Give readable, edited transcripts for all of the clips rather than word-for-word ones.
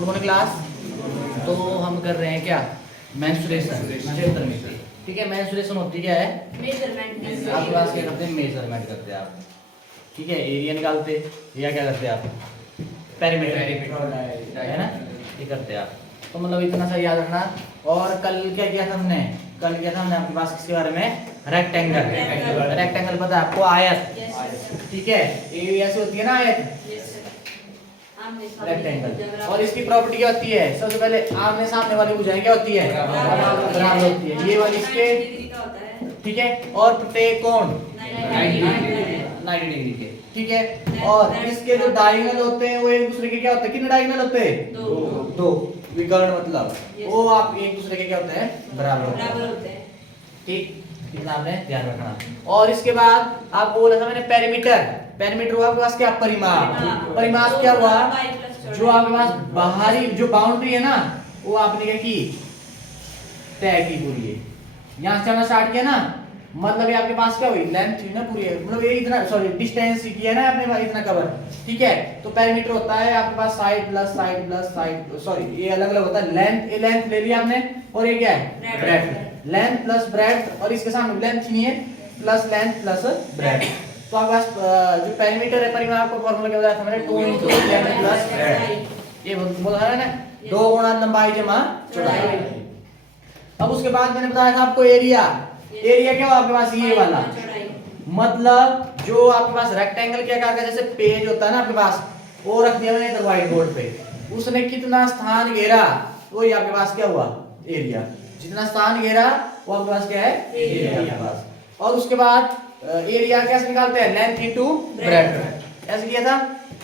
Good morning class. तो हम कर रहे हैं क्या, मेंस्ट्रुएशन क्षेत्र में। ठीक है, मेंस्ट्रुएशन होती क्या है, मेजरमेंट। आपके पास क्या करते हैं, मेजरमेंट करते हैं आप। ठीक है, एरिया निकालते या क्या करते हैं आप, पेरीमीटर है ना, ये करते हैं आप। तो मतलब इतना सा याद रखना। और कल क्या किया था हमने, कल किया था हमने आपके पास किसके बारे में, रेक्टेंगल। रेक्टेंगल पता है आपको, आयत। ठीक है, एरिया से होती है ना आयत, रेक्टेंगल। और इसकी प्रॉपर्टी क्या होती है, सबसे पहले आमने सामने वाली भुजाएं क्या होती है, बराबर होती है। ये वाली इसके, ठीक है, और प्रत्येक कोण 90 डिग्री के। ठीक है, और इसके जो डायगोनल होते हैं वो एक दूसरे के क्या होते हैं, कितने डायगोनल होते हैं, दो। विकर्ण मतलब वो आप एक दूसरे के क्या होते हैं, बराबर होते हैं। ठीक, इतना आपने ध्यान रखना। और इसके बाद आपको बोला था मैंने पेरीमीटर। पेरीमीटर हुआ आपके पास क्या, परिमाप। परिमाप क्या हुआ, जो आपके पास बाहरी जो बाउंड्री है ना, वो आपने क्या की, तय की पूरी है। यहां से हमने स्टार्ट किया ना, मतलब ये आपके पास क्या हुई, लेंथ थी ना पूरी, मतलब ये इतना, सॉरी डिस्टेंस ही किया ना आपने इतना कवर। ठीक है, तो पेरीमीटर होता है आपके पास side plus side plus side, sorry ये अलग अलग होता है। लेंथ, ये लेंथ ले लिया आपने, और ये क्या है, ब्रेड्थ। लेंथ प्लस ब्रेड्थ, और इसके सामने लेंथ नहीं है, प्लस लेंथ प्लस ब्रेड्थ। तो आपके पास जो पेरीमीटर है, परिमाप का फार्मूला क्या बताया था मैंने, 2 × लेंथ प्लस ब्रेड्थ। ये बोला है ना, 2 गुणा लंबाई जमा चौड़ाई। अब उसके बाद मैंने बताया था आपको एरिया। एरिया क्या हो आपके पास, ये वाला, मतलब जो आपके पास रेक्टेंगल के आकार का जैसे पेज होता है ना आपके पास, वो रख दिया मैंने इधर व्हाइट बोर्ड पे। उसने कितना स्थान घेरा, वो ही आपके पास क्या हुआ, एरिया। जितना स्थान घेरा वो आपके पास क्या है, एरिया आपके पास। और उसके बाद एरिया कैसे निकालते हैं, लेंथ इनटू ब्रेड्थ, ऐसे किया था।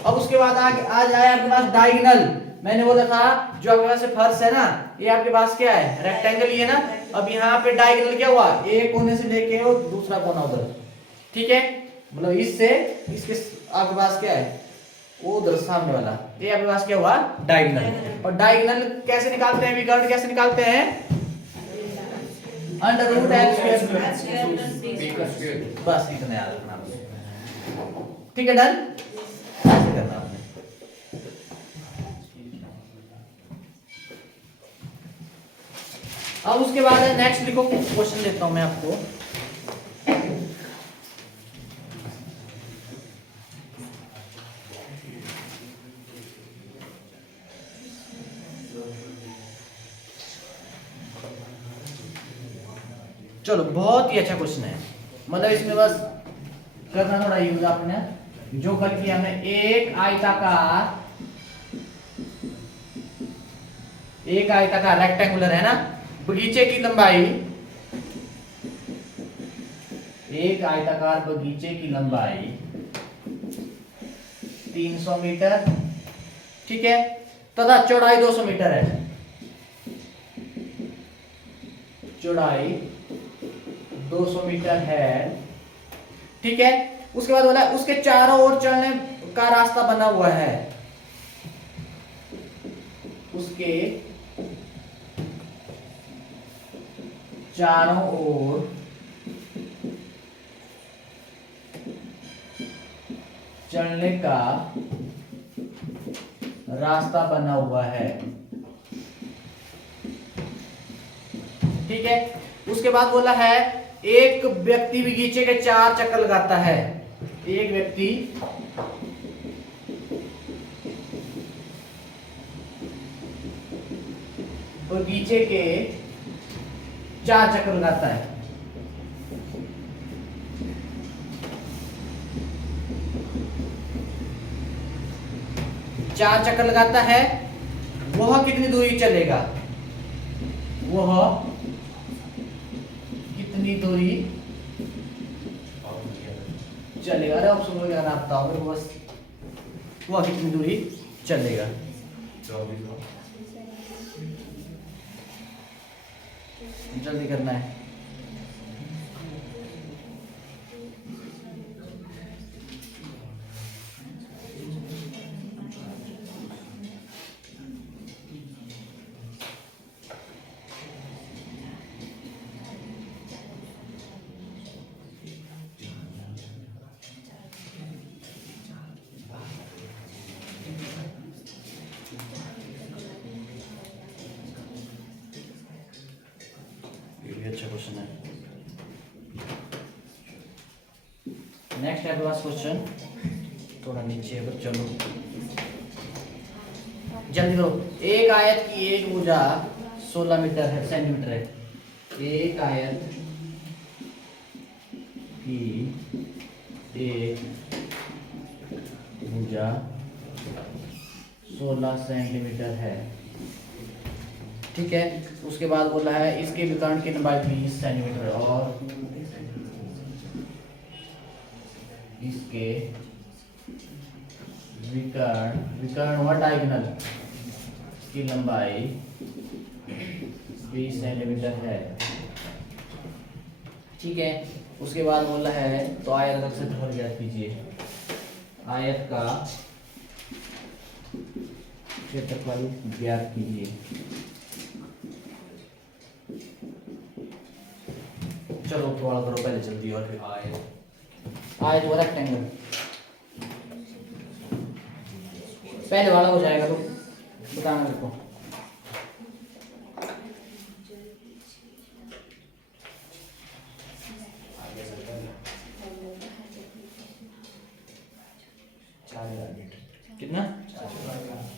अब उसके बाद आज आया आपके पास डायगोनल। मैंने बोला था जो आपके पास फर्श है ना, ये आपके पास क्या है, रेक्टेंगल ही है ना। अब यहाँ पे डायगोनल क्या हुआ, एक कोने से लेके और दूसरा कोना उधर। ठीक है, मतलब इससे इसके आपके पास क्या है, वो उधर सामने वाला, ये आपके पास क्या हुआ, डायगोनल। और डायगोनल कैसे निकालते हैं, विकर्ण कैसे निकालते हैं, अंडर रूट एल स्क्वायर। बस इतना याद रखना। ठीक है, डन, ऐसे करना आपने। अब उसके बाद नेक्स्ट लिखो, क्वेश्चन देता हूं मैं आपको। चलो, बहुत ही अच्छा क्वेश्चन है, मतलब इसमें बस करना थोड़ा यूज आपने जो कल किया हमने, एक आयताकार रेक्टेंगुलर है ना, बगीचे की लंबाई, एक आयताकार बगीचे की लंबाई 300 मीटर, ठीक है, तथा चौड़ाई 200 मीटर है। चौड़ाई 200 मीटर है, ठीक है। उसके बाद बोला उसके चारों ओर चलने का रास्ता बना हुआ है, उसके चारों ओर चलने का रास्ता बना हुआ है, ठीक है। उसके बाद बोला है एक व्यक्ति बगीचे के 4 चक्कर लगाता है, एक व्यक्ति बगीचे के 4 चक्कर लगाता है। चार चक्कर लगाता है, वह कितनी दूरी चलेगा, वह कितनी दूरी चलेगा, अरे ऑप्शन वगैरह आपका होगा, बस वह कितनी दूरी चलेगा। जल्दी करना है। क्वेश्चन है। नेक्स्ट है आपके पास क्वेश्चन, थोड़ा नीचे अगर चलो जल्दी करो। एक आयत की एक भुजा 16 मीटर है, सेंटीमीटर है। एक आयत की एक भुजा 16 सेंटीमीटर है, ठीक है। उसके बाद बोला है इसके विकर्ण की लंबाई 20 सेंटीमीटर और इसके विकर्ण हुआ डायगोनल की लंबाई 20 सेंटीमीटर है, ठीक है। उसके बाद बोला है तो आयत का क्षेत्रफल ज्ञात कीजिए। आयत का क्षेत्रफल ज्ञात कीजिए। चलो थोड़ा करो पहले जल्दी और फिर आयत वो रेक्टेंगल पहले वाला हो जाएगा तो बताना मेरे को। कितना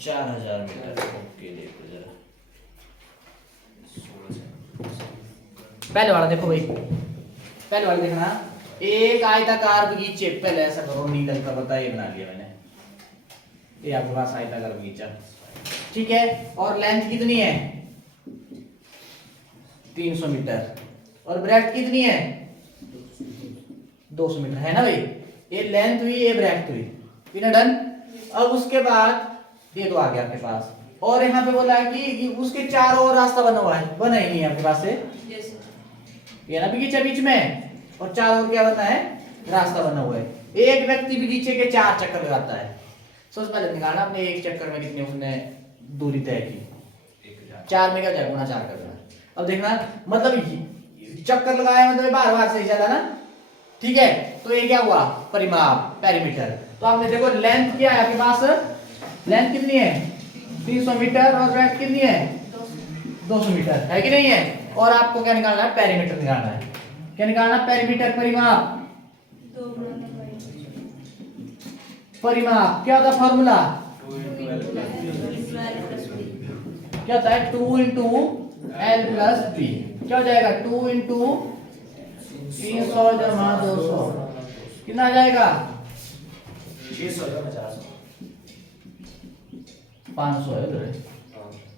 4000 मीटर। ओके देखो जरा पहले वाला देखो भाई, पहले वाला देखना। एक आयताकार बगीचे, पहले ऐसा करो नील का पता ये बना लिया मैंने, ये आपके पास आयताकार बगीचा, ठीक है। और लेंथ कितनी है 300 मीटर और ब्रेड्थ कितनी है 200 मीटर, है ना भाई। ये लेंथ हुई, ये ब्रेड्थ हुई, इतना डन। अब उसके बाद ये तो आ गया आपके पास, और यहाँ पे बोला है कि उसके चारों ओर रास्ता बना हुआ है, बना ही नहीं है आपके पास से, ये ना बगीचा बीच में, और चारों ओर क्या बना है रास्ता बना हुआ है। एक व्यक्ति बगीचे के 4 चक्कर लगाता है। सबसे पहले निकालना अपने एक चक्कर में कितनी उसने दूरी तय की, 4 में क्या जाएगा गुना 4 करना। अब देखना मतलब चक्कर लगाया मतलब बार बार सही चला ना, ठीक है। तो ये क्या हुआ परिमाप पेरीमीटर। तो आपने देखो लेंथ क्या है आपके पास, लेंथ कितनी है 300 मीटर और ब्रेड्थ कितनी है 200 मीटर, है कि नहीं है। और आपको क्या निकालना है पेरीमीटर निकालना है। क्या निकालना पेरीमीटर परिमाप, परिमाप क्या होता है फॉर्मूला, क्या होता है 2 इंटू एल प्लस बी, क्या हो जाएगा 2 इंटू 300 जमा 200 कितना आ जाएगा 500 है उधर,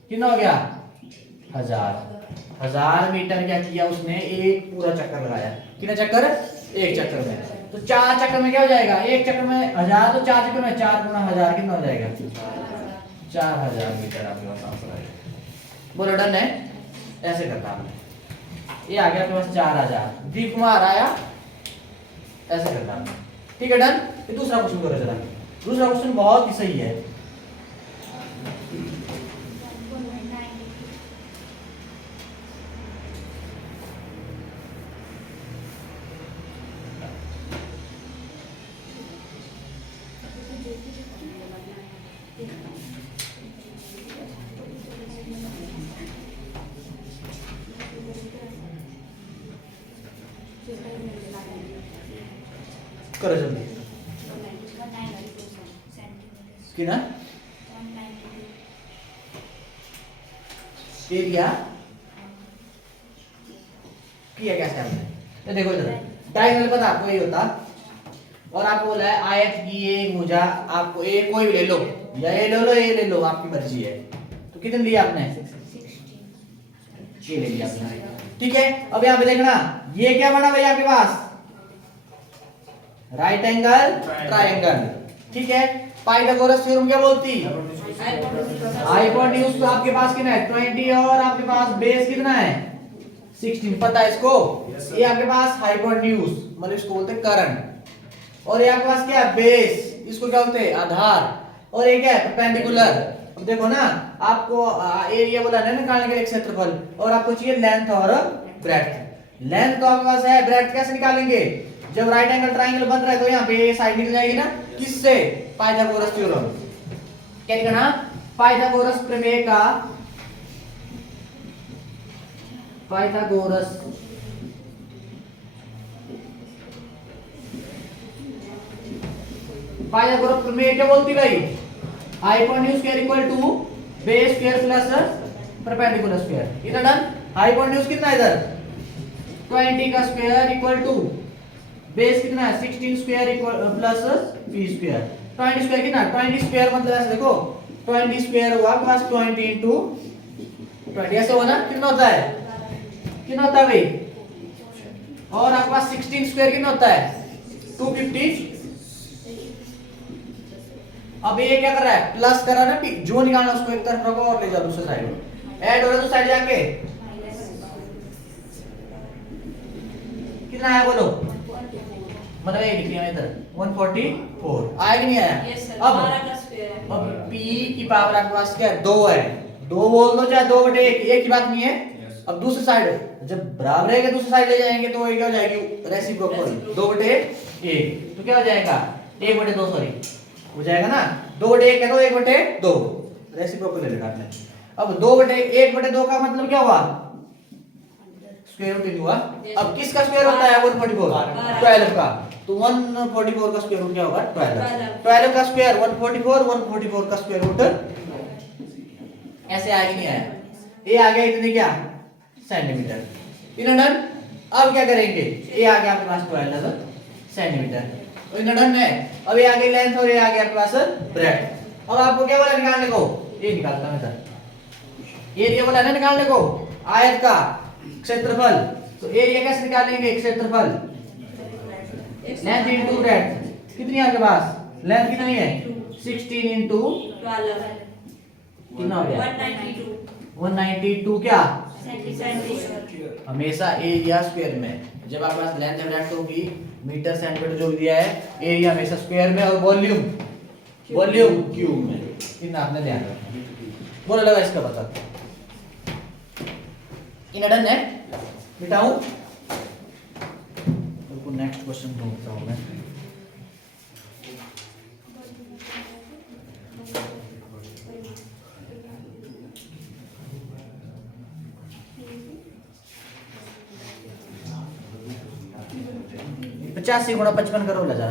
कितना हो गया 1000 मीटर क्या किया उसने, एक पूरा चक्कर लगाया। कितना चक्कर, एक चक्कर में। तो 4 चक्कर में क्या हो जाएगा, एक चक्कर में 1000, तो 4 चक्कर में 4 गुना 1000 कितना हो जाएगा 4000 मीटर आपके पास आंसर आएगा। बोलो डन है, ऐसे करता आपने, ये आ गया आपके पास 4000, दीप कुमार आया, ऐसे करता आपने, ठीक है डन। ये दूसरा क्वेश्चन करो जरा, दूसरा क्वेश्चन बहुत ही सही है। करो जल्दी कितना एरिया किया कैसे हमने, तो देखो इधर डायगोनल पता आपको ये होता, और आपको बोला है आयत की एक भुजा, आपको एक कोई भी ले लो, या ये ले लो ये ले लो आपकी मर्जी है। तो कितने लिया आपने 6 ले लिया आपने, ठीक है। अब यहाँ पे देखना ये क्या बना भाई आपके पास राइट एंगल ट्रायंगल, ठीक है। पाइथागोरस थ्योरम क्या बोलती, हाइपोटेन्यूज तो आपके पास कितना है 20 और आपके पास बेस कितना है 16, पता है इसको। ये आपके पास हाइपोटेन्यूज मतलब इसको बोलते हैं कर्ण, और ये आपके पास क्या है बेस, इसको क्या बोलते हैं आधार, और ये क्या है परपेंडिकुलर। अब देखो ना आपको एरिया बोला है निकालने के लिए क्षेत्रफल, और आपको चाहिए लेंथ और ब्रेड्थ। लेंथ तो आपके पास है, ब्रेड्थ कैसे निकालेंगे, जब राइट एंगल ट्रायंगल बन रहा है तो यहाँ पे ये साइड निकल जाएगी ना, किससे पाइथागोरस थ्योरम। क्या लिखना पाइथागोरस प्रमेय का, पाइथागोरस पाइथागोरस में क्या बोलती भाई, hypotenuse square equal to base square plus perpendicular square. इधर डन। हाइपोटेन्यूज कितना इधर 20 का स्क्वायर इक्वल टू बेस कितना है 16 square equal plus b square. 20 square कितना 20 स्क्वायर मतलब ऐसे देखो 20 स्क्वायर हुआ प्लस 20 इनटू 20 ऐसे होगा ना, कितना होता है कितना होता है भाई, और आपके पास 16 स्क्वायर कितना होता है 250। अब ये क्या कर रहा है प्लस कर रहा है ना, जो निकालना उसको एक तरफ रखो और ले जाओ दूसरी साइड, ऐड हो रहा है तो साइड जाके कितना आया बोलो, मतलब ये लिख लिया इधर 144 आया कि नहीं आया। yes, अब p की पावर आपके पास क्या है 2 है, 2 बोल दो चाहे 2 बटे 1 एक ही बात नहीं है। अब दूसरी साइड जब बराबर है कि दूसरी साइड ले जाएंगे तो ये क्या हो जाएगी रेसिप्रोकल 2 बटे 1, तो क्या हो जाएगा 1 बटे 2 सॉरी हो जाएगा ना, 2 बटे 1 कह दो 1 बटे 2 रेसिप्रोकल ले लेना आपने। अब 2 बटे 1 बटे 2 का मतलब क्या हुआ स्क्वायर रूट हुआ। अब किसका स्क्वायर होता है 144 12 का, तो 144 का स्क्वायर रूट क्या होगा 12 का स्क्वायर 144 का स्क्वायर रूट ऐसे आया कि नहीं आया, ये आ गया इतने क्या सेंटीमीटर। इतना डन। अब क्या करेंगे ये आ गया आपके पास 12 सेंटीमीटर, तो इतना डन है। अब ये आ गई लेंथ और ये आ गया आपके पास ब्रेड्थ। अब आपको क्या बोला निकालने को, ये निकालता मैं सर, एरिया बोला ना निकालने को आयत का क्षेत्रफल, तो एरिया कैसे निकालेंगे क्षेत्रफल लेंथ इनटू ब्रेड्थ, कितनी है आपके पास लेंथ कितनी है 16 इनटू 12 कितना हो गया 192 क्या हमेशा एरिया स्क्वायर में जब आपके पास लेंथ ब्रेड्थ होगी मीटर सेंटीमीटर जो भी दिया है एरिया हमेशा स्क्वायर में और वॉल्यूम क्यूब में, इतना आपने ध्यान रखना। बोलो लगा इसका पता इन डन है मिटाऊं, बिल्कुल नेक्स्ट क्वेश्चन ढूंढता हूं मैं। पचासी गुणा 55 करो ला जा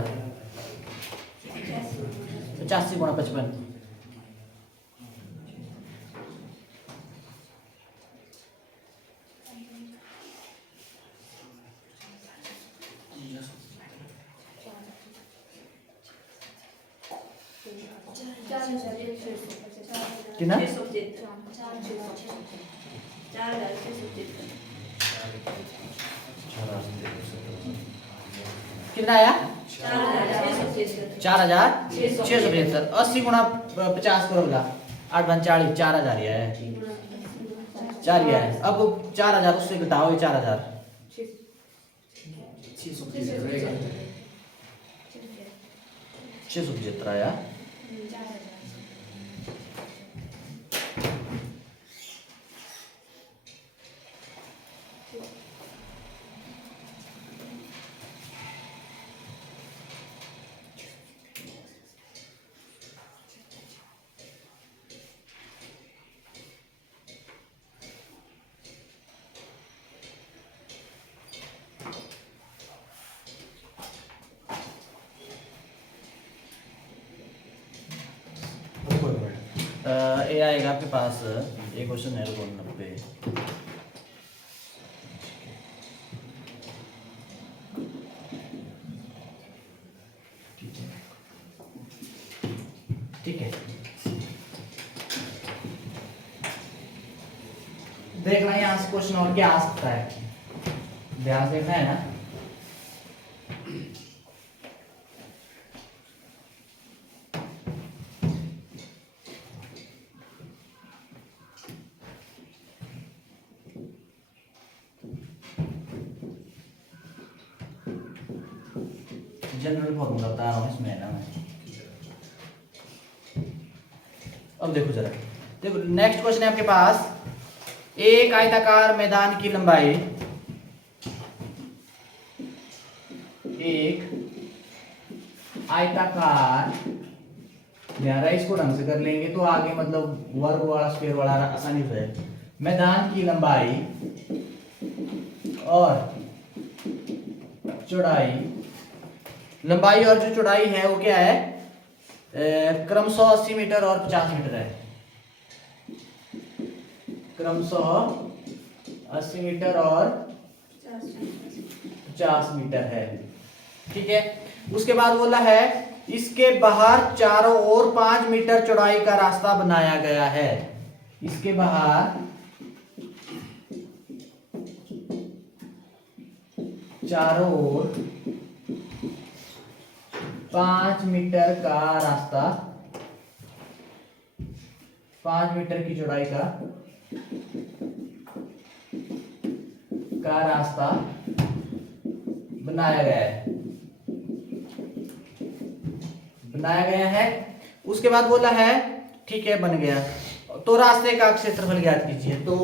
85 गुणा 55 कितना कितना आया 4675। 80 गुणा 50 करो बोला 8 बन 40 4000 ही है 4 ही है। अब 4000 उससे घटाओ ये 4000 675 आया। ये आएगा आपके पास एक क्वेश्चन है 90। ठीक है देखना यहाँ से क्वेश्चन और क्या आ सकता है, ध्यान देखना है ना। जनरल फॉर्मूला बता रहा हूँ इसमें है ना मैं। अब देखो जरा, देखो नेक्स्ट क्वेश्चन है आपके पास, एक आयताकार मैदान की लंबाई, एक आयताकार, ध्यान रहा इसको ढंग से कर लेंगे तो आगे मतलब वर्ग वाला स्क्वायर वाला आसानी से। मैदान की लंबाई और चौड़ाई, लंबाई और जो चौड़ाई है वो क्या है क्रमशः 80 मीटर और 50 मीटर है, क्रमशः 80 मीटर और 50 मीटर है। ठीक है, उसके बाद बोला है इसके बाहर चारों ओर 5 मीटर चौड़ाई का रास्ता बनाया गया है। इसके बाहर चारों ओर 5 मीटर का रास्ता, 5 मीटर की चौड़ाई का रास्ता बनाया गया है। उसके बाद बोला है ठीक है बन गया, तो रास्ते का क्षेत्रफल ज्ञात कीजिए। तो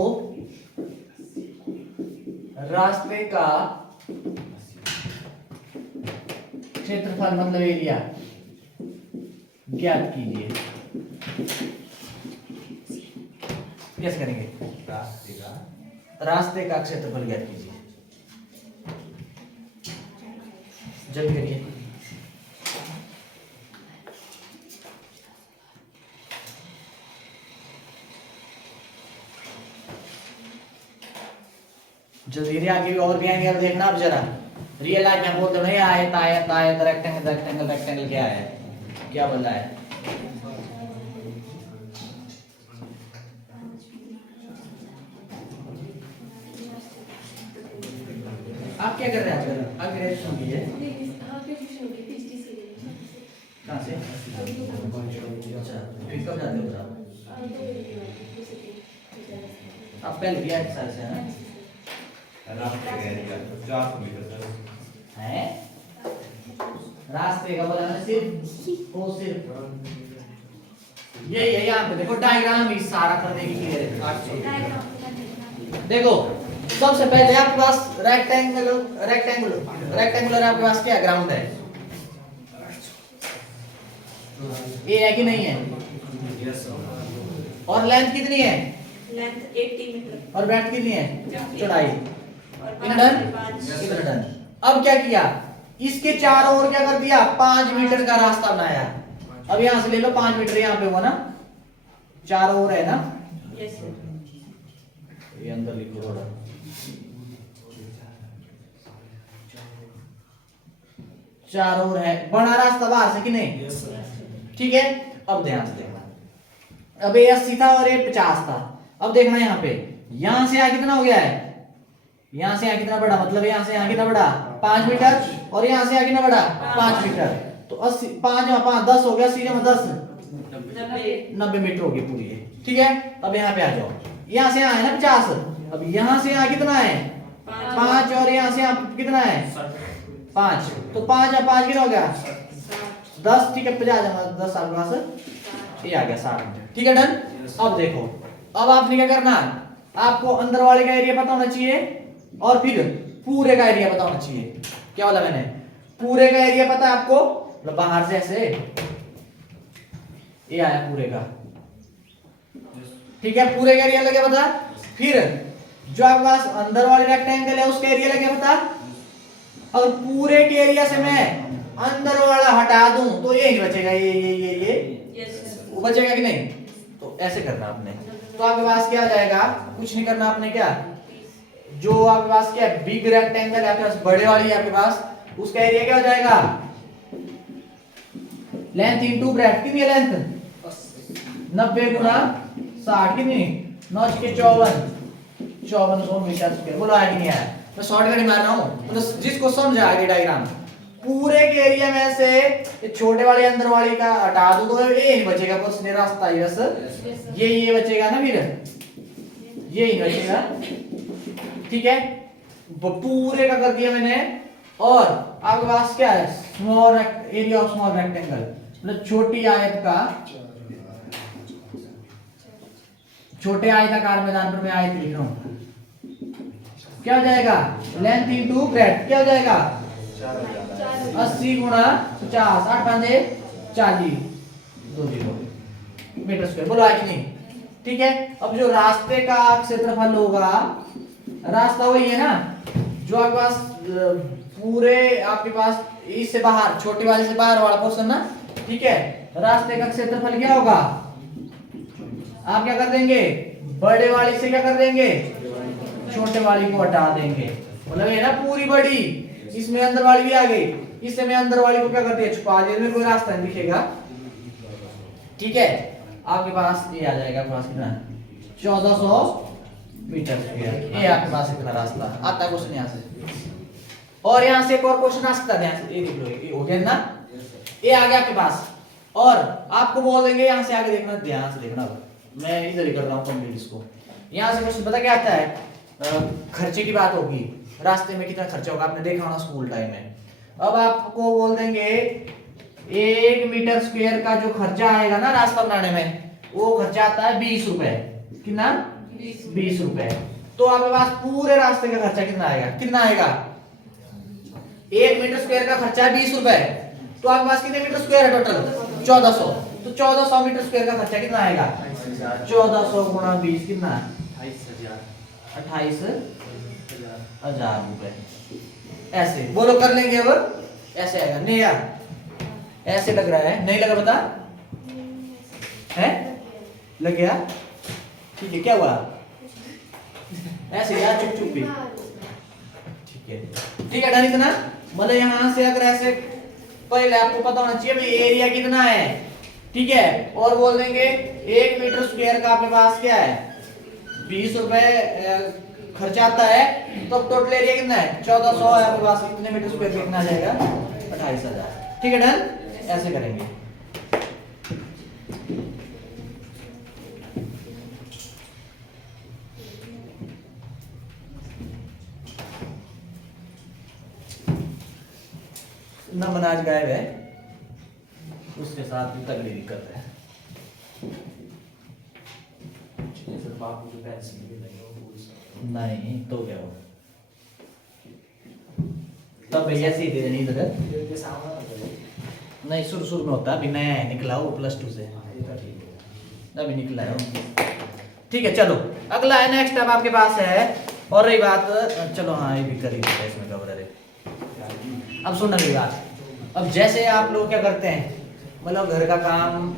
रास्ते का क्षेत्रफल मतलब एरिया ज्ञात कीजिए। कैसे करेंगे? रास्ते का क्षेत्रफल ज्ञात कीजिए, जल्दी करिए। जल्दी आगे भी और भी आएंगे, अब देखना अब जरा रियल लाइफ में बोलते नहीं आयत आयत आयत रेक्टेंगल रेक्टेंगल रेक्टेंगल क्या है, क्या बोला है? आप क्या कर रहे हैं आजकल? आप ग्रेजुएशन की है? कहाँ से? अच्छा, फिर कब जाते हो आप? पहले भी एक्सरसाइज है ना? है रास्ते का बोला ना, सिर्फ वो सिर्फ ये यहाँ पे देखो डायग्राम ही सारा कर देगी क्लियर है। देखो सबसे पहले आपके पास रेक्टेंगुलर आपके पास क्या ग्राउंड है? ये है कि नहीं है? और लेंथ कितनी है? लेंथ 80 मीटर और ब्रेड्थ कितनी है? चौड़ाई। इतना डन। अब क्या किया, इसके चारों ओर क्या कर दिया? 5 मीटर का रास्ता बनाया। अब यहां से ले लो 5 मीटर, यहाँ पे हुआ ना, चारों ओर है ना? Yes sir. ये अंदर लिखो थोड़ा, चारों ओर है, बड़ा रास्ता बाहर से कि नहीं? ठीक है, अब ध्यान से देखना, अब ये 80 था और ये 50 था। अब देखना यहाँ पे, यहां से यहाँ कितना हो गया है? यहाँ से यहाँ कितना बड़ा, मतलब यहाँ से यहाँ कितना बड़ा? 5 मीटर, और यहाँ से यहाँ कितना बड़ा? 5 मीटर। तो 80 5 जमा 5 10 हो गया, 80 जमा 10 90 मीटर हो गई पूरी है। ठीक है, अब यहाँ पे आ जाओ, यहाँ से यहाँ है ना 50, अब यहाँ से यहाँ कितना है? 5, और यहाँ से यहाँ कितना है? 5, तो 5 या 5 कितना हो गया? 10। ठीक है, 50 जमा 10 आपके पास ये आ गया 60 मीटर। ठीक है डन। अब देखो, अब आपने क्या करना, आपको अंदर वाले का एरिया पता होना चाहिए और फिर पूरे का एरिया पता होना चाहिए। क्या बोला मैंने? पूरे का एरिया पता है आपको, मतलब बाहर से ऐसे ये आया पूरे का। ठीक है, पूरे का एरिया लगे पता। फिर जो आपके पास अंदर वाले रेक्टेंगल है उसका एरिया लगे पता। और पूरे के एरिया से मैं अंदर वाला हटा दूं तो ये ही बचेगा, ये वो बचेगा कि नहीं? तो ऐसे करना आपने, तो आपके पास क्या आ जाएगा? कुछ नहीं करना आपने, क्या जो आपके पास क्या बिग रेक्टेंगल है आपके पास, बड़े वाली आपके पास, उसका एरिया क्या हो जाएगा? Length into breadth. कितनी है लेंथ? 90 गुना 60 कितनी? 9 के 54 मीटर स्क्वायर। बोलो आया कि नहीं आया? मैं शॉर्टकट ही मार रहा हूँ, मतलब जिसको समझ आ गई डायग्राम। पूरे के एरिया में से ये छोटे वाले अंदर वाली का हटा दो तो ये नहीं बचेगा, बस रास्ता ही बस ये बचेगा ना, फिर ये ही बचेगा। ठीक है, पूरे का कर दिया मैंने। और आपके पास क्या है? Small area of small rectangle, मतलब छोटी आयत का, छोटे आयताकार मैदान पर मैं आयत लिख रहा हूं। क्या हो जाएगा? लेंथ इनटू ब्रेड्थ क्या हो जाएगा? 80 गुना 50, 8 5 40 मीटर स्क्वायर। बोलो है कि नहीं? ठीक है, अब जो रास्ते का क्षेत्रफल होगा, रास्ता वही है ना जो आपके पास पूरे आपके पास इससे बाहर, छोटे वाले से बाहर वाला पोर्शन ना। ठीक है, रास्ते का क्षेत्रफल क्या होगा? आप क्या कर देंगे? बड़े वाली से क्या कर देंगे? छोटे वाली को हटा देंगे। मतलब ये ना पूरी बड़ी, इसमें अंदर वाली भी आ गई, इससे मैं अंदर वाली को क्या करते हैं? छुपा दे, में कोई रास्ता नहीं दिखेगा। ठीक है, आपके पास ये आ जाएगा, आपके पास कितना? 1400 मीटर स्क्वायर। ये आपके पास इतना रास्ता आता है क्वेश्चन यहाँ से। और यहाँ से एक और क्वेश्चन आ सकता है, यहाँ से ये देख लो, ये हो गया ना, ये आ गया आपके पास। और आपको बोल देंगे यहाँ से आगे देखना, ध्यान से देखना, मैं इधर ही कर रहा हूँ कंप्लीट इसको। यहाँ से क्वेश्चन पता क्या आता है? खर्चे की बात होगी, रास्ते में कितना खर्चा होगा, आपने देखा होगा स्कूल टाइम में। अब आपको बोल देंगे 1 मीटर स्क्वायर का जो खर्चा आएगा ना रास्ता बनाने में, वो खर्चा आता है 20 रुपए। कितना? 20 रुपए। तो आपके पास पूरे रास्ते का खर्चा कितना आएगा? कितना आएगा? 1 मीटर स्क्वायर का खर्चा है 20 रुपए, तो आपके पास कितने मीटर स्क्वायर है टोटल? 1400। तो 1400 मीटर स्क्वायर का खर्चा कितना आएगा? 1400 गुणा 20 कितना? 28,000 रुपए। ऐसे बोलो, कर लेंगे अब। ऐसे आएगा नहीं यार? ऐसे लग रहा है, नहीं लगा? बता है, लग गया? ठीक है, क्या हुआ? ऐसे यार, चुप चुप भी। ठीक है, ठीक है, डन इतना। मतलब यहाँ से अगर ऐसे, पहले आपको पता होना चाहिए भाई एरिया कितना है। ठीक है, और बोल देंगे 1 मीटर स्क्वायर का आपके पास क्या है? 20 रुपए खर्चा आता है, तो टोटल एरिया कितना है? 1400 है आपके पास, कितने मीटर स्क्वायर कितना आ जाएगा? 28,000। ठीक है, डन। ऐसे करेंगे। नमन आज गायब है, उसके साथ भी तगड़ी दिक्कत है। नहीं तो क्या हो, तब भैया सीधे नहीं इधर नहीं, शुरू में होता है, अभी नया है, निकला वो +2 से, अभी निकला है। ठीक है, चलो अगला है, नेक्स्ट अब आपके पास है। और रही बात, चलो हाँ ये भी कर ही देते हैं, इसमें कवर है। अब सुनना मेरी बात। अब जैसे आप लोग क्या करते हैं, मतलब घर का काम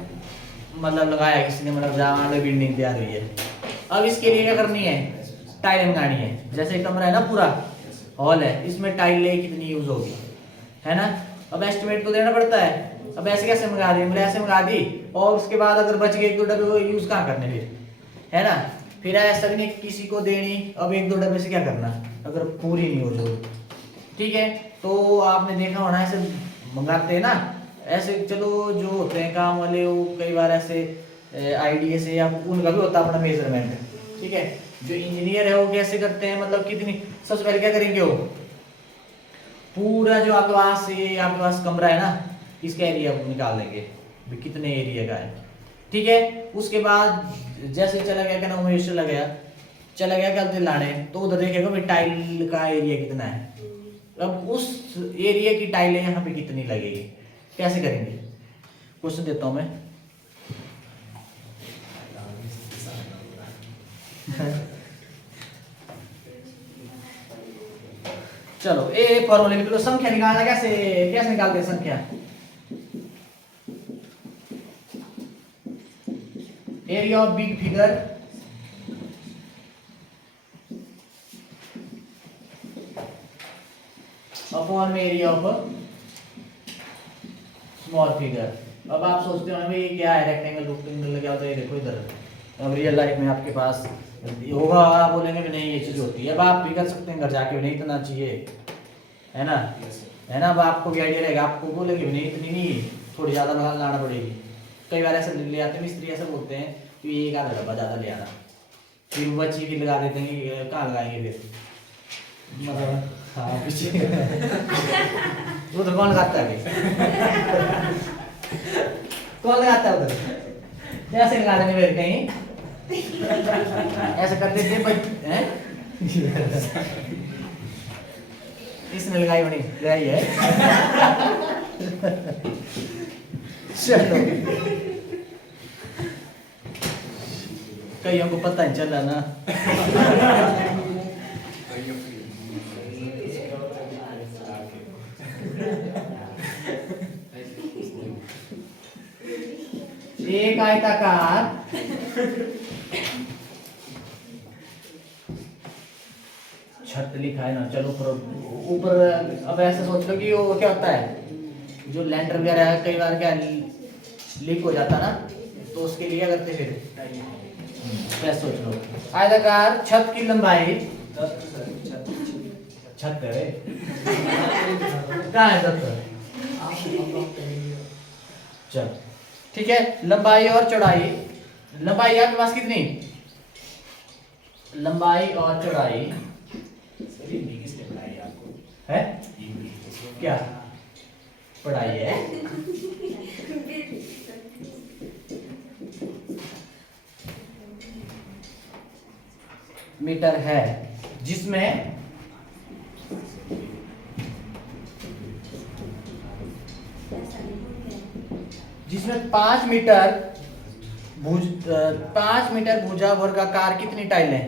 मतलब लगाया किसी ने, मतलब जहाँ बिल्डिंग तैयार हुई है, अब इसके लिए क्या करनी है? टाइल मंगानी है। जैसे कमरा है ना, पूरा हॉल है, इसमें टाइलें कितनी यूज होगी, है ना? अब एस्टिमेट तो देना पड़ता है। अब ऐसे कैसे मंगा दी? मतलब ऐसे मंगा दी, और उसके बाद अगर बच गए 1-2 डब्बे, वो यूज कहाँ करने फिर, है ना? फिर ऐसा भी नहीं किसी को देनी, अब 1-2 डब्बे से क्या करना अगर पूरी नहीं हो जो। ठीक है, तो आपने देखा होना ऐसे मंगाते हैं ना, ऐसे। चलो जो होते हैं काम वाले, वो कई बार ऐसे आईडीए से, या उनका भी होता है अपना मेजरमेंट। ठीक है, जो इंजीनियर है वो कैसे करते हैं, मतलब कितनी, सबसे पहले क्या करेंगे, वो पूरा जो आपके पास कमरा है ना, इसका एरिया निकाल लेंगे कितने एरिया का है। ठीक है, उसके बाद जैसे चला गया, क्या नाम है, चला गया क्या लाने, तो उधर देखेगा भाई टाइल का एरिया कितना है। अब उस एरिया की टाइलें यहाँ पे कितनी लगेगी, कैसे करेंगे? क्वेश्चन देता हूं मैं। चलो ए फॉर्मूले में तो संख्या निकालना, कैसे निकालते हैं संख्या? Area of big figure upon में एरिया ऑफ स्मॉल फिगर। अब आप सोचते हो भाई ये क्या है, रेक्टेंगल क्या होता है? देखो इधर, अब रियल लाइफ में आपके पास होगा, आप बोलेंगे कि नहीं ये चीज होती है। अब आप भी कर सकते हैं घर जाके, नहीं इतना चाहिए, है ना? है ना? अब आपको भी आइडिया रहेगा, आपको बोलेंगे नहीं इतनी नहीं, थोड़ी ज्यादा लाना पड़ेगी। कई बार ऐसे ले आते हैं मिस्त्री, ऐसे बोलते हैं कि एक आधा डब्बा ज्यादा ले आना, फिर बच्ची भी लगा देते हैं, कहाँ लगाएंगे फिर, मतलब हाँ पीछे वो तो कौन लगाता है? कौन लगाता है उधर? ऐसे लगा देंगे फिर कहीं, ऐसे कर देते हैं। इसने लगाई बनी लगाई है। चलो, कईयों को पता नहीं चला ना। एक आयताकार छत लिखा है ना, चलो ऊपर अब ऐसे सोच लो कि वो क्या होता है, जो लैंटर वगैरह है कई बार क्या लीक हो जाता ना, तो उसके लिए क्या करते फिर कैसे सोच लो। आयताकार छत की लंबाई छत है कहाँ है छत, चल ठीक है। लंबाई और चौड़ाई, लंबाई आपके पास कितनी, लंबाई और चौड़ाई है क्या पढ़ाई है, मीटर है, जिसमें जिसमें 5 मीटर 5 मीटर भुजा वर्गाकार कितनी टाइलें,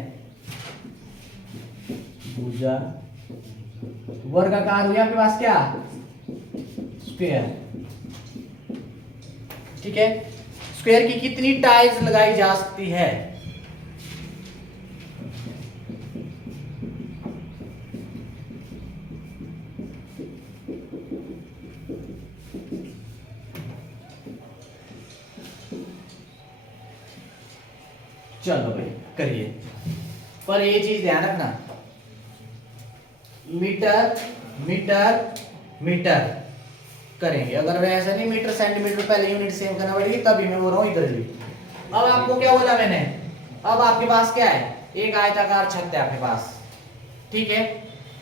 भुजा वर्गाकार हुई आपके पास क्या, स्क्वायर, ठीक है। स्क्वायर की कितनी टाइल्स लगाई जा सकती है, चलो भाई करिए, पर ये चीज ध्यान रखना, मीटर मीटर मीटर करेंगे, अगर ऐसा नहीं मीटर सेंटीमीटर पहले यूनिट सेम करना पड़ेगी, तभी मैं बोल रहा हूँ इधर भी। अब आपको क्या बोला मैंने, अब आपके पास क्या है, एक आयताकार छत है आपके पास, ठीक है।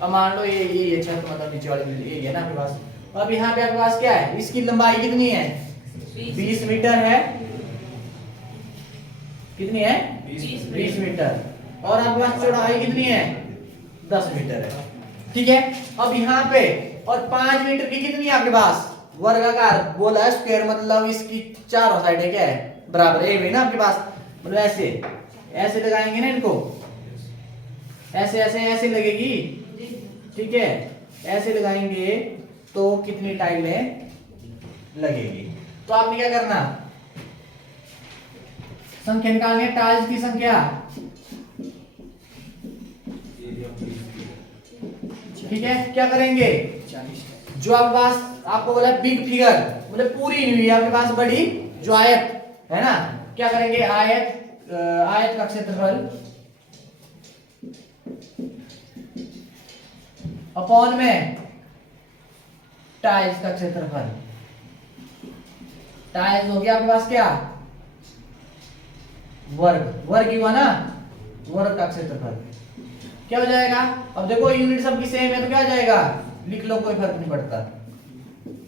अब मान लो ये छत मतलब नीचे वाली ये है ना आपके पास। अब यहाँ पे आपके पास क्या है, इसकी लंबाई कितनी है, 20 मीटर है, कितनी है 20 मीटर, और आपके पास चौड़ाई कितनी है 10 मीटर है, ठीक है। अब यहाँ पे और 5 मीटर की कितनी है आपके पास, वर्गाकार बोला है, स्क्वायर मतलब इसकी चारों साइडें क्या है बराबर, एक है ना आपके पास, मतलब ऐसे ऐसे लगाएंगे ना इनको, ऐसे ऐसे ऐसे लगेगी, ठीक है, ऐसे लगाएंगे तो कितनी टाइलें लगेगी। तो आपने क्या करना, संख्या निकालनी है, टाइल्स की संख्या, ठीक है। क्या करेंगे, जो आपके पास आपको बोला बिग फिगर मतलब पूरी नहीं हुई आपके पास, बड़ी जो आयत है ना, क्या करेंगे, आयत का क्षेत्रफल अपॉन में टाइल्स का क्षेत्रफल, टाइल्स हो गया आपके पास क्या वर्ग, वर्ग ही हुआ ना, वर्ग का क्षेत्रफल क्या हो जाएगा। अब देखो यूनिट सबकी सेम है तो क्या हो जाएगा, लिख लो कोई फर्क नहीं पड़ता,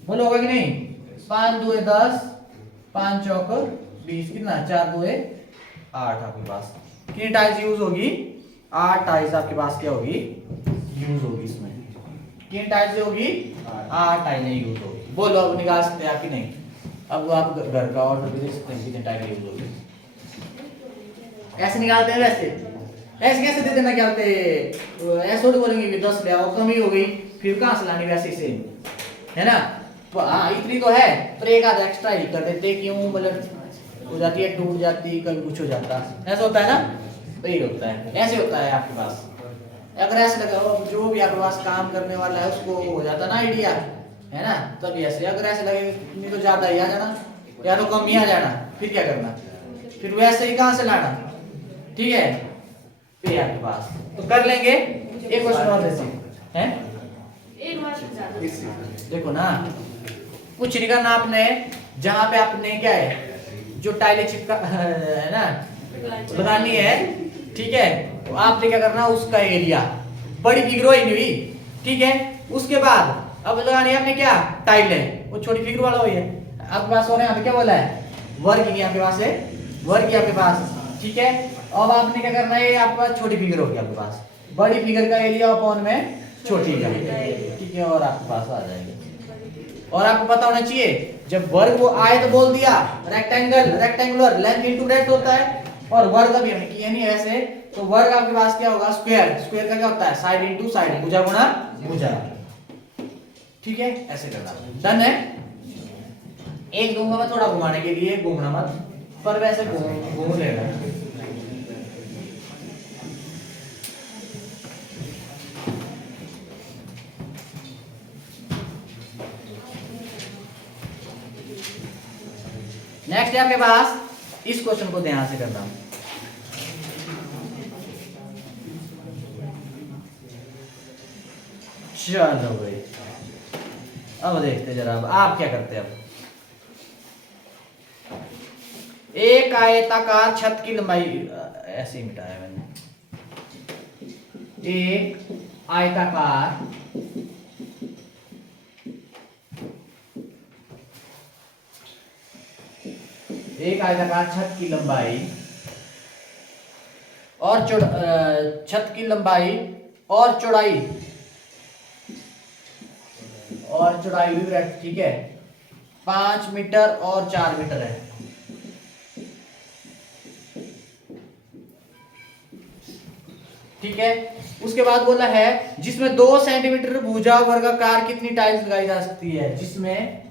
बोलो होगा कि नहीं, 5 दूए 10, 5 चौक 20, कितना 4 दूए 8, आपके पास कितनी टाइल्स यूज होगी, 8 टाइल्स आपके पास क्या होगी यूज होगी, इसमें कितनी टाइल्स होगी 8 टाइलें यूज होगी। बोलो अब निकाल सकते हैं आपकी नहीं, अब आप घर का ऑर्डर दे सकते हैं कितने टाइलें यूज होगी, ऐसे निकालते हैं, वैसे ऐसे कैसे दे देना, क्या होते ऐसे थोड़ी बोलेंगे कि 10 ले आओ, कमी हो गई फिर कहां से लानी, वैसे से है ना, तो हाँ इतनी तो है, पर एक आधा एक्स्ट्रा ही कर देते, क्यों मतलब हो जाती है, टूट जाती, कभी कुछ हो जाता, ऐसा होता है ना, तो ये होता है, ऐसे होता है आपके पास। अगर ऐसे लगा जो भी आपके पास काम करने वाला है उसको हो जाता ना आइडिया, है ना, तभी ऐसे, अगर ऐसे लगे नहीं तो ज्यादा ही आ जाना या तो कम ही आ जाना, फिर क्या करना, फिर वैसे ही कहां से लाना, ठीक है। फिर आपके पास तो कर लेंगे, एक क्वेश्चन और जैसे हैं, एक बार देखो ना, कुछ नहीं करना आपने, जहां पे आपने क्या है जो टाइलें चिपका है ना बनानी है, ठीक है, तो आपने क्या करना, उसका एरिया बड़ी फिगर ही नहीं हुई, ठीक है। उसके बाद अब लगानी है आपने क्या टाइलें, वो छोटी फिगर वाला हुई है आपके पास, और यहाँ पे क्या बोला है वर्ग ही आपके पास है, वर्ग ही आपके पास, ठीक है। अब आपने क्या करना है, आपके पास छोटी फिगर होगी आपके पास, बड़ी फिगर का एरिया अपॉन में छोटी का, ठीक है, और आपके पास आ जाएगा। और आपको पता होना चाहिए जब वर्ग वो आयत बोल दिया, rectangle rectangular length into breadth होता है, और वर्ग अभी हमने किया नहीं ऐसे, तो वर्ग आपके पास क्या होगा स्क्वायर, स्क्वायर का क्या होता है साइड इनटू साइड, भुजा गुणा भुजा, ठीक है, ऐसे करना, डन है। एक दूंगा मैं थोड़ा घुमाने के लिए, घूमना मत, पर वैसे घूम लेना। नेक्स्ट है आपके पास, इस क्वेश्चन को ध्यान से करना। चलो भाई, अब देखते जरा, अब आप क्या करते हैं। अब एक आयताकार छत की लंबाई, ऐसे ही मिटाया मैंने, एक आयताकार छत की लंबाई और छत की लंबाई और चौड़ाई भी, ठीक है, 5 मीटर और 4 मीटर है। ठीक है, उसके बाद बोला है जिसमें 2 सेंटीमीटर भुजा वर्गाकार कितनी टाइल्स लगाई जा सकती है, जिसमें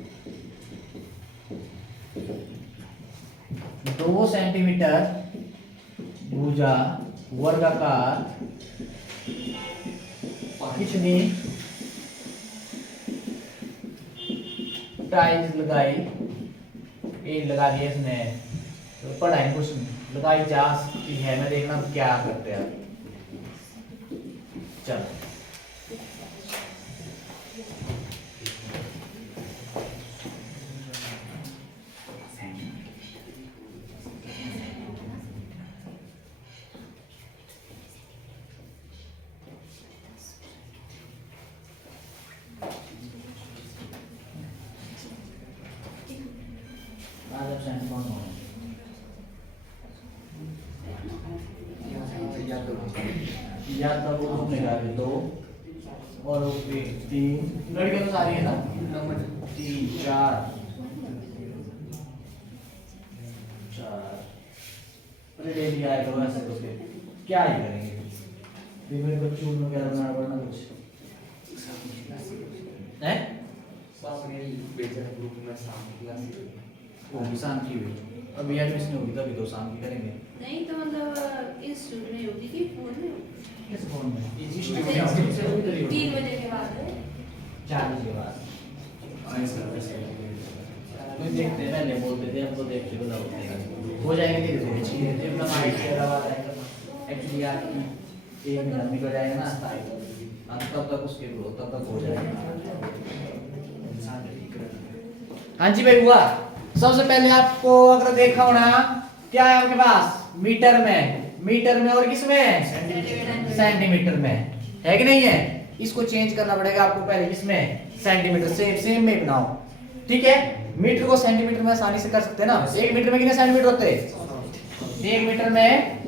2 सेंटीमीटर भुजा वर्गाकार कितनी टाइल्स लगाई, एक लगा दिया इसने, तो पढ़ाई कुछ लगाई जा सकती है। मैं देखना क्या करते हैं। चलो या तब वो निकाले 2 और 3, लड़कियों तो सारी है ना, 3 4 अरे डेली आए तो ऐसे तो फिर क्या ही करेंगे, फिर मेरे को चूर्ण वगैरह बनाना पड़ना कुछ है। ग्रुप में शाम की हुई, अभी एडमिशन होगी तभी तो शाम की करेंगे। नहीं तो मतलब इस शूट में होगी कि फोन में होगी? किस फोन में? इस 3 बजे के बाद है, 4 बजे के बाद। कोई देखते हैं, पहले बोलते थे, अब तो देखते बता होते हैं, हो जाएंगे धीरे धीरे चीजें, जब ना माइक से आवाज आएगा एक्चुअली आपकी 1 मिनट निकल जाएगा ना, तब तक उसके तब तक हो जाएगा। हाँ जी भाई, हुआ। सबसे पहले आपको अगर देखा होना, क्या है आपके पास, मीटर में और किसमें, सेंटीमीटर में, है कि नहीं है। इसको चेंज करना पड़ेगा आपको, पहले किसमें, सेंटीमीटर से, सेम में बनाओ। ठीक है, मीटर को सेंटीमीटर में आसानी से कर सकते हैं ना। 1 मीटर में कितने सेंटीमीटर होते हैं, 1 मीटर में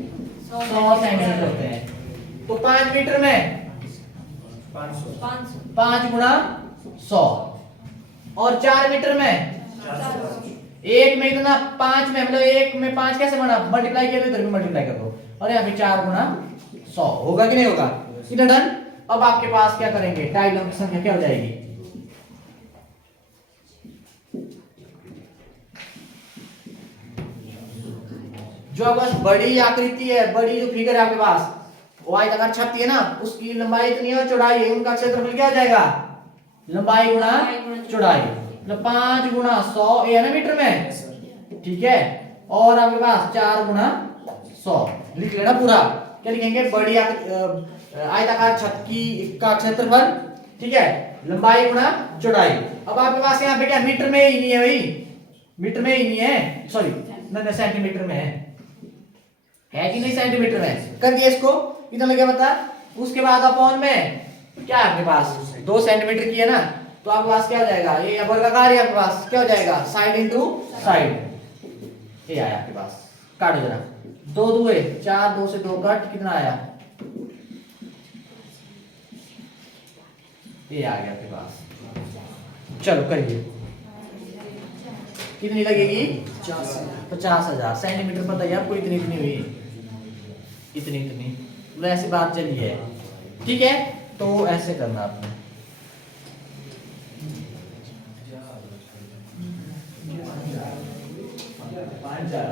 100 सेंटीमीटर होते हैं। तो 5 मीटर में 5 गुणा 100, और 4 मीटर में 1 में इतना, 5 में मतलब 1 में 5 कैसे बना, मल्टीप्लाई किया तो इधर भी मल्टीप्लाई कर दो, और यहाँ पे 4 गुणा 100 होगा कि नहीं होगा, इतना डन। अब आपके पास क्या करेंगे, टाइलों की संख्या क्या हो जाएगी, जो आपके पास बड़ी आकृति है, बड़ी जो फिगर है आपके पास, वो आयताकार छत है ना, उसकी लंबाई इतनी है और चौड़ाई है, उनका क्षेत्रफल क्या हो जाएगा, लंबाई गुणा चौड़ाई, मतलब 5 गुणा 100 ये है ना मीटर में, ठीक है, और आपके पास 4 गुणा 100 लिख लेना पूरा। क्या लिखेंगे, बड़ी आयताकार छत की का क्षेत्रफल, ठीक है, लंबाई गुणा चौड़ाई। अब आपके पास यहाँ पे क्या, मीटर में ही नहीं है भाई, मीटर में ही नहीं है, सॉरी नहीं सेंटीमीटर में है कि नहीं, सेंटीमीटर में कर दिया इसको, इतना लगे बता। उसके बाद अपॉन में क्या है आपके पास, 2 सेंटीमीटर की है ना, तो आपके पास क्या हो जाएगा, ये वर्गाकार है आपके पास, क्या हो जाएगा, साइड इंटू साइड, ये आया आपके पास। काटो जरा, 2 2 4, 2 से 2 कट, कितना आया, ये आ गया आपके पास। चलो करिए, कितनी लगेगी, 50,000 सेंटीमीटर, पता है आपको, इतनी हुई, इतनी वैसी बात चली है। ठीक है, तो ऐसे करना आपने, जा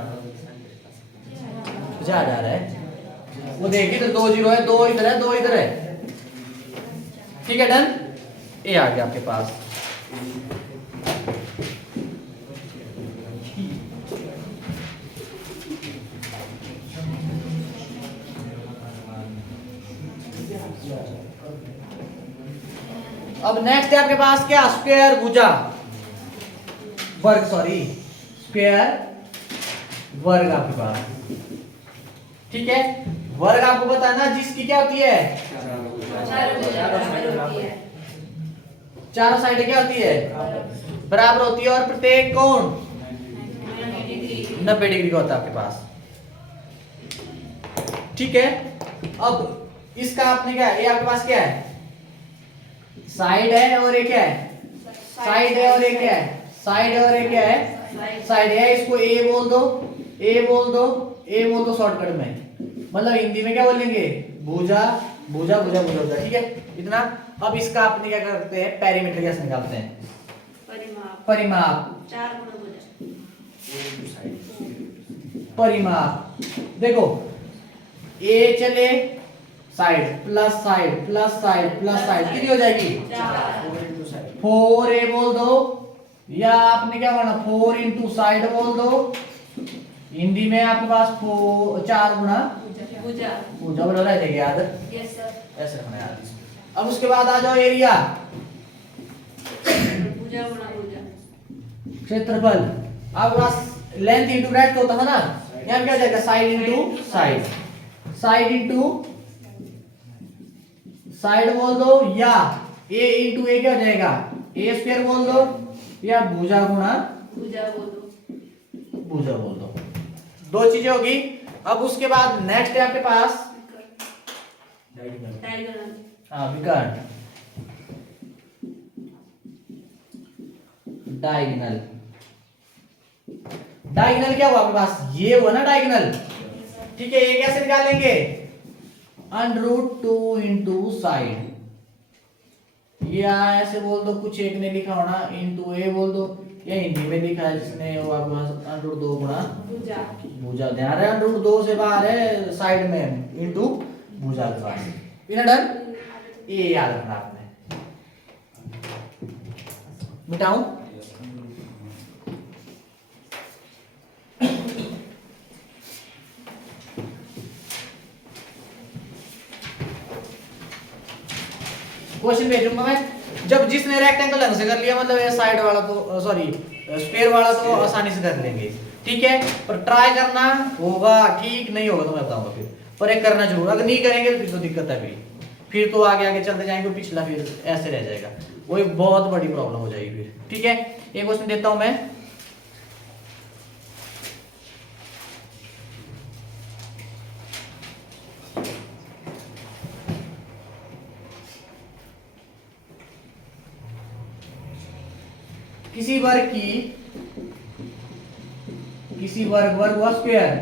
रहा है, वो देखिए तो 2 0 है, 2 इधर है, 2 इधर है। ठीक है, डन। ये आ गया आपके पास। अब नेक्स्ट है आपके पास क्या, स्क्वायर भुजा वर्ग, सॉरी स्क्वायर वर्ग आपके पास। ठीक है, वर्ग आपको बताना जिसकी क्या होती है, चारों साइड क्या होती है, बराबर होती है, और प्रत्येक कोण 90 डिग्री का होता है आपके पास। ठीक है, अब इसका आपने क्या, ये आपके पास क्या है, साइड है, और ये क्या है, साइड है, और ये क्या है, साइड है, और ये क्या है, साइड है। इसको ए बोल दो, ए बोल दो, ए बोल दो शॉर्टकट में, मतलब हिंदी में क्या बोलेंगे, भुजा भुजा भुजा भुजा भुजा। ठीक है, इतना। अब इसका अपने क्या करते हैं, पेरीमीटर कैसे निकालते हैं, परिमाप, परिमाप। देखो ए चले side plus side plus side plus side, कितनी हो जाएगी, 4 ए बोल दो, या आपने क्या करना 4 इंटू साइड बोल दो। हिंदी में आपके पास 4 गुना भुजा बोला रह जाएगा याद, ऐसे रखना याद। अब उसके बाद आ जाओ एरिया, क्षेत्रफल। आपके पास लेंथ इंटू ब्रेड्थ होता है ना, यहाँ क्या हो जाएगा, side into side, side into side बोल दो, या ए इंटू ए क्या हो जाएगा, ए स्क्वायर बोल दो, या भुजा गुणा भुजा बोल दो। 2 चीजें होगी। अब उसके बाद नेक्स्ट है आपके पास विकर्ण, डायगोनल। डायगोनल क्या हुआ आपके पास, ये हुआ ना डायगोनल। ठीक है, ये कैसे निकालेंगे, √2 इंटू साइड, या ऐसे बोल दो, कुछ एक ने लिखा होना इंटू ए बोल दो, या हिंदी में लिखा है जिसने वो आपके पास √2 गुणा भुजा। ध्यान है, √2 से बाहर है साइड में, इंटू भुजा के पास। इतना डन, ये याद रखना आपने। मिटाऊं, क्वेश्चन भेजूंगा मैं। जब जिसने रेक्टेंगल ढंग से कर लिया, मतलब ये साइड वाला तो सॉरी स्क्वायर वाला तो आसानी से कर लेंगे। ठीक है, पर ट्राई करना होगा, ठीक नहीं होगा तो मैं बताऊंगा फिर, पर एक करना जरूर। अगर नहीं करेंगे तो फिर तो दिक्कत है, फिर तो आगे आगे चलते जाएंगे, पिछला फिर ऐसे रह जाएगा, वो एक बहुत बड़ी प्रॉब्लम हो जाएगी फिर। ठीक है, एक क्वेश्चन देता हूं मैं, किसी वर्ग व स्क्वायर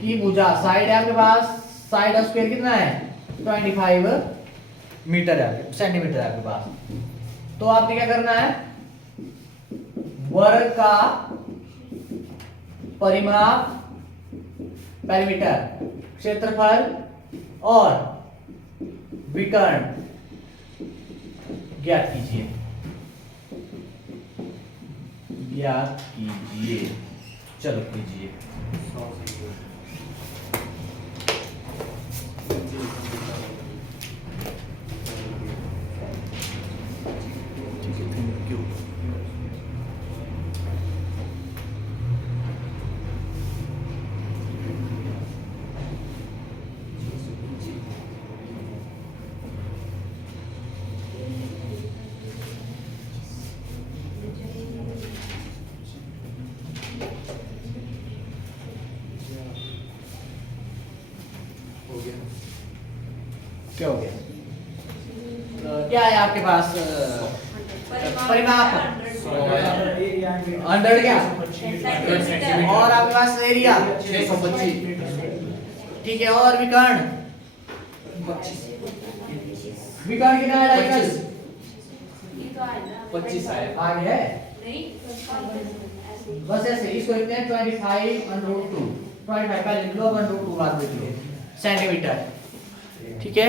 की भुजा, साइड है आपके पास, साइड ऑफ स्क्वायर कितना है 25 मीटर है, सेंटीमीटर है आपके पास। तो आपने क्या करना है, वर्ग का परिमाप, पेरीमीटर, क्षेत्रफल और विकर्ण ज्ञात कीजिए, ज्ञात कीजिए। चलो कीजिए। क्या हो गया, क्या है आपके पास परिमाप 100 क्या, और आपके पास एरिया 625। ठीक है, और विकर्ण विकर्ण कितना है, 25 ये तो आएगा 25 है, आगे है बस ऐसे इसको लिखते हैं 25 √2 25 पहले लिख लो 1 √2 बाद में लिख लो सेंटीमीटर। ठीक है।